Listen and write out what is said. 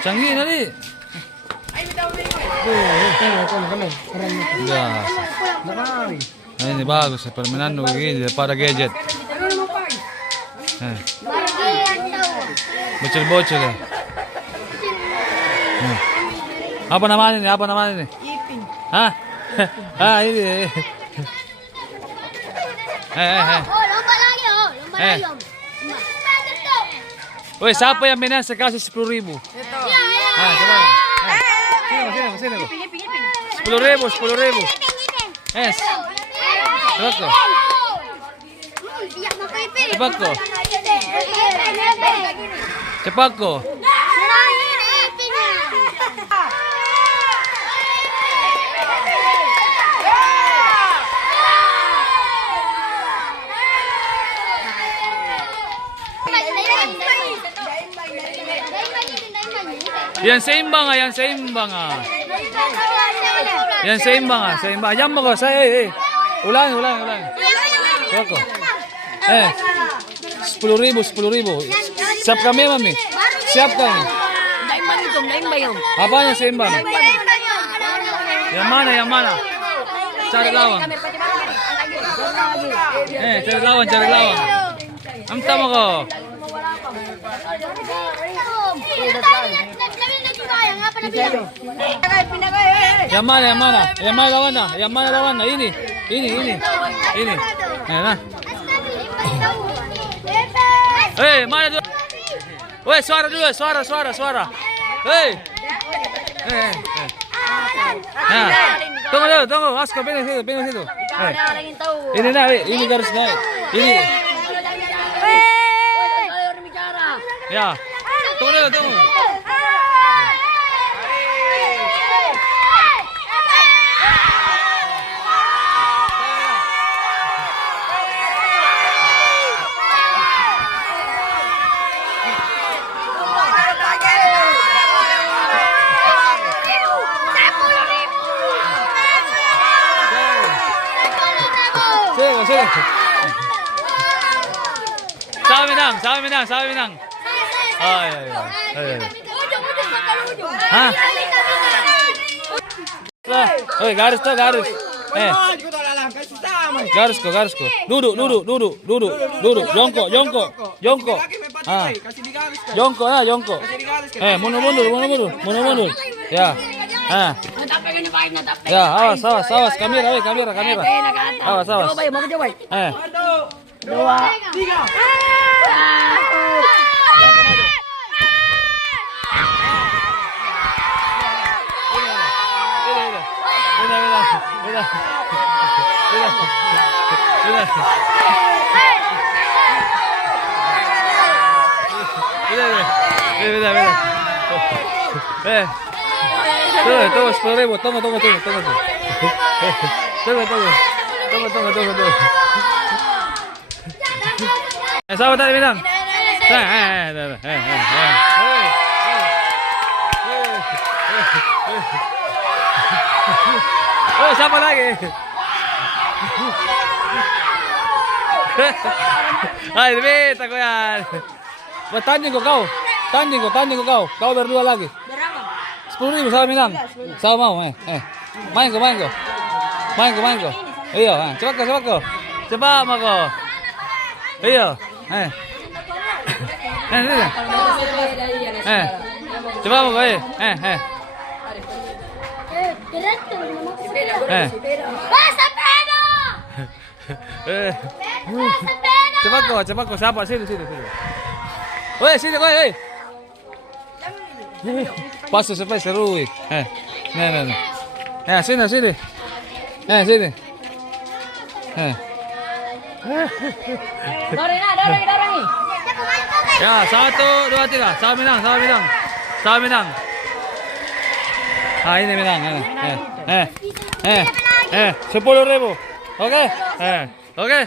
Canggih tadi. Udah. Nah, ini bagus permainan begini daripada gadget. Bocil-bocil ya. Apa namanya ini? Apa namanya ini? Iping. Hah? Ini. Oh, lomba lagi, oh. Lomba lagi, Om. Woi, siapa yang menang saya kasih 10.000? Ito. Coba. Sini. 10.000. Yes. Coba ko. Cepat ko. Cepat ko. Yan seimbang ah. Yan seimbang. Ayan mo ko. Ulang. Coba ko. 10.000. Siap kami, mami. Siap kami. Daim Apanya seimbang? Yang mana? Cari lawan. Cari lawan. Amta mo ko. Yang mana lawan na? Ini. Ayan na. Mana dulu? Woi, suara dulu, suara. Hei. Nah, tunggu. Asko, pindah situ. Ini na, ini garis naik. Ini. Ya. Tunggu. Sabi menang. Ay. Hah? Oi, garis. Garis ko. Duduk. Jongko. Jongko. Mundur. Ya. Ya, awas. Kamera. Awas. Dua, tiga. Tunggu, 10.000. Tunggu. Siapa tadi bilang? Oh, siapa lagi? Ay, beta ko yan. Tanding ko kau. Kau berdua lagi. 10.000 sama Minang. Sama mau. Main ko. Iyo, cepat ko. Cepat mo ko. Iyo. Cepat mo ko. Cepat ko. Siapa? Sini. Woi, sini. Paso se fue, seru. No. Sini. Sini. Dorong. Ya, 1, 2, 3. Sama Minang. Ini Minang. 10.000. Oke.